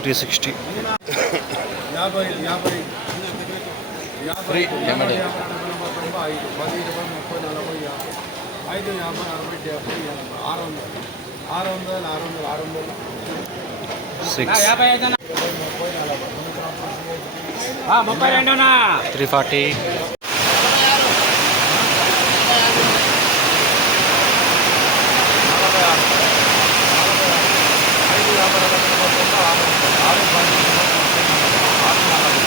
three sixty యాభై యాభై free తొంభై ఐదు యాభై ఐదు యాభై అరవై డెబ్బై ఎనభై ఆరు వందలు ఆరు వందలు ఆరు వందలు ఆరు వందలు సిక్స్ త్రీ ఫార్టీ ఐదు యాభై అరవై నలభై తొంభై ఆరు వందలు ఆరు పది ఆరు నలభై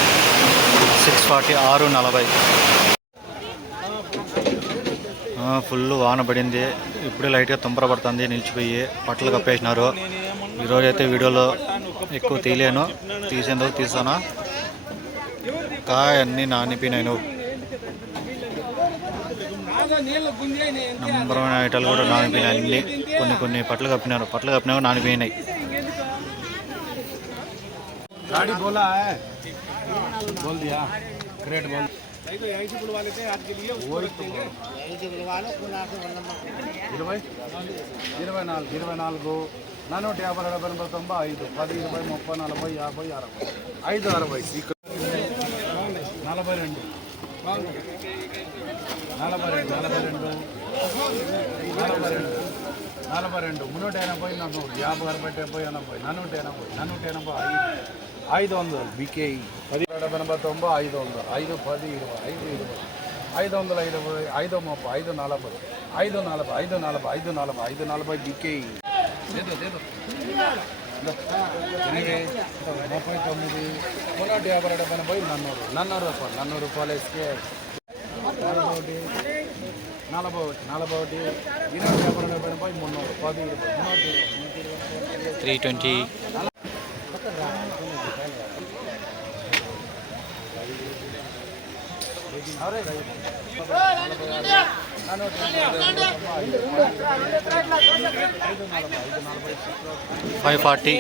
సిక్స్ ఫార్టీ ఆరు నలభై ఫుల్ వాన పడింది ఇప్పుడే లైట్గా తుంపర పడుతుంది నిలిచిపోయి బట్టలు కప్పేసినారు ఈరోజు అయితే వీడియోలో ఎక్కువ తీయలేను తీసేందుకు తీసాను కాయ అన్నీ నానిపోయినాయి నువ్వు నంబరమైన ఐటాలు కూడా నానిపోయినాయి అన్ని కొన్ని కొన్ని పట్లు కప్పినారు పట్లు కప్పినా కూడా నానిపోయినాయి गाड़ी बोला है बोल दिया क्रेट बोल वही तो ఇరవై ఇరవై నాలుగు ఇరవై నాలుగు నూట యాభై నలభై ఎనభై తొంభై ఐదు పది ఇరవై ముప్పై నలభై యాభై అరవై ఐదు అరవై ఇక్కడ నలభై రెండు నలభై రెండు నలభై రెండు నలభై రెండు నలభై రెండు మున్నూట ఎనభై నూరు యాభై అరవై డెబ్బై ఎనభై నూట ఎనభై నూట ఎనభై ఐదు ఐదు వందలు బికేఈ పది డెబ్బై ఎనభై తొంభై ఐదు వందలు ఐదు పది ఇరవై ఐదు ఇరవై ఐదు వందల ఇరవై ఐదు ముప్పై ఐదు నలభై ఐదు నలభై ఐదు నలభై ఐదు నలభై ఐదు నలభై బికేఈ లేదు లేదు ఎనిమిది ముప్పై తొమ్మిది మున్నూట యాభై డెబ్బై ఎనభై నన్నూరు నన్నూరు రూపాయలు నన్నూరు రూపాయలు వేసుకే నలభై ఒకటి నలభై ఒకటి ఇరవై డెబ్బై మున్నూరు పది త్రీ ట్వంటీ ఫైవ్ ఫార్టీ